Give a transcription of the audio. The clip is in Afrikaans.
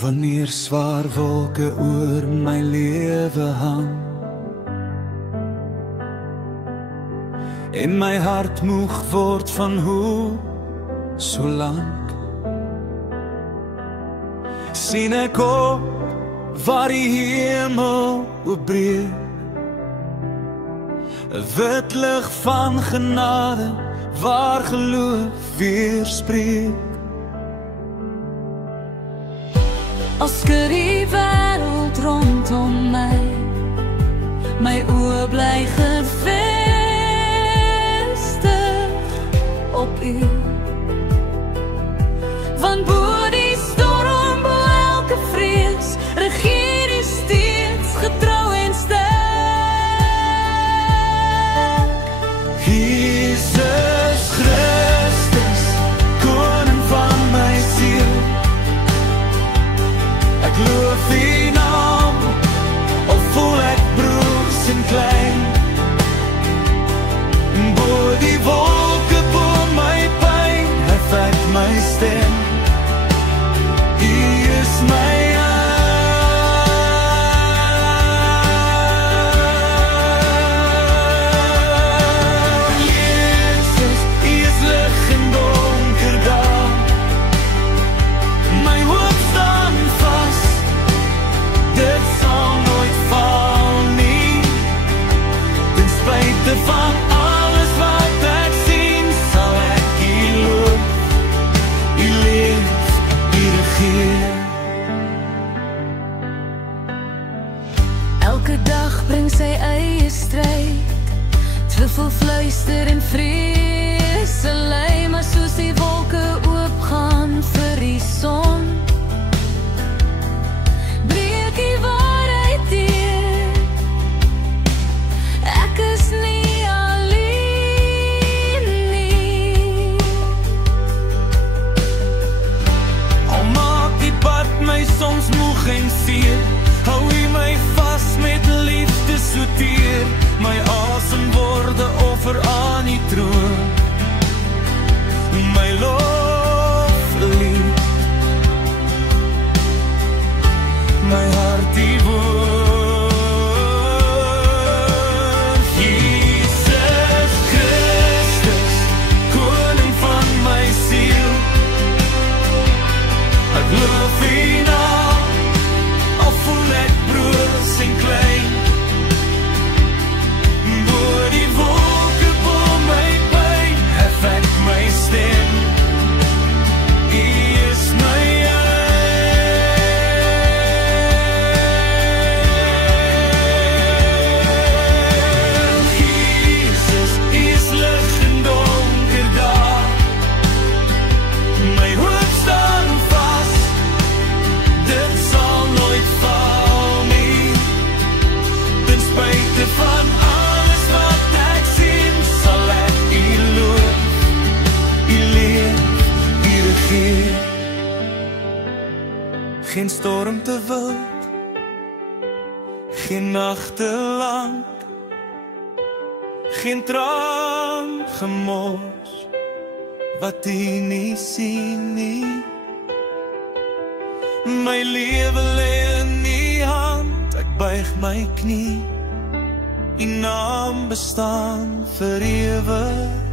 Wanneer zwaar wolke oor my lewe hang en my hart moeg word van hoe so lank, sien ek op waar die hemel oopbreek, 'n wit lig van genade waar geloof weer spreek. As skud die wêreld rondom my oë bly gefestig op U. Want bo die storm, bo elke vrees, regeer U steeds getrou en sterk. Jesus Christus, koning van my siel, ek loof die naam, al voel ek broos en klein. Bo die wolke, bo my pyn, hef ek my stem. U is my Jesus, U is lig in donker dae. My hoop staan vas, dit sal nooit val nie. Ten spyte van alles wat ek sien, sal ek U loof. U leef, U regeer. Elke dag bring sy eie stryd, twyfel, fluister en vrese lei, maar soos die wolke oopgaan vir die son, breek die waarheid deur. Ek is nie alleen nie. Al maak die pad my soms moeg en seer, hou U my vas met liefde so teer. My asem word 'n offer aan U troon, my loflied, my hart die woord. Jesus Christus, koning van my siel, ek loof U naam, al voel ek broos en klein. Bo die wolke, bo my pyn, hef ek my stem. U is my Jesus, U is lig in donker dae. My hoop staan vas, dit sal nooit val nie. Ten spyte van alles wat ek sien, sal ek U loof. U leef, U regeer. Geen storm te wild, geen nagte lank, geen traan gemors wat U nie sien nie. My lewe lê in U hand, ek buig my knie. U naam bestaan vir ewig.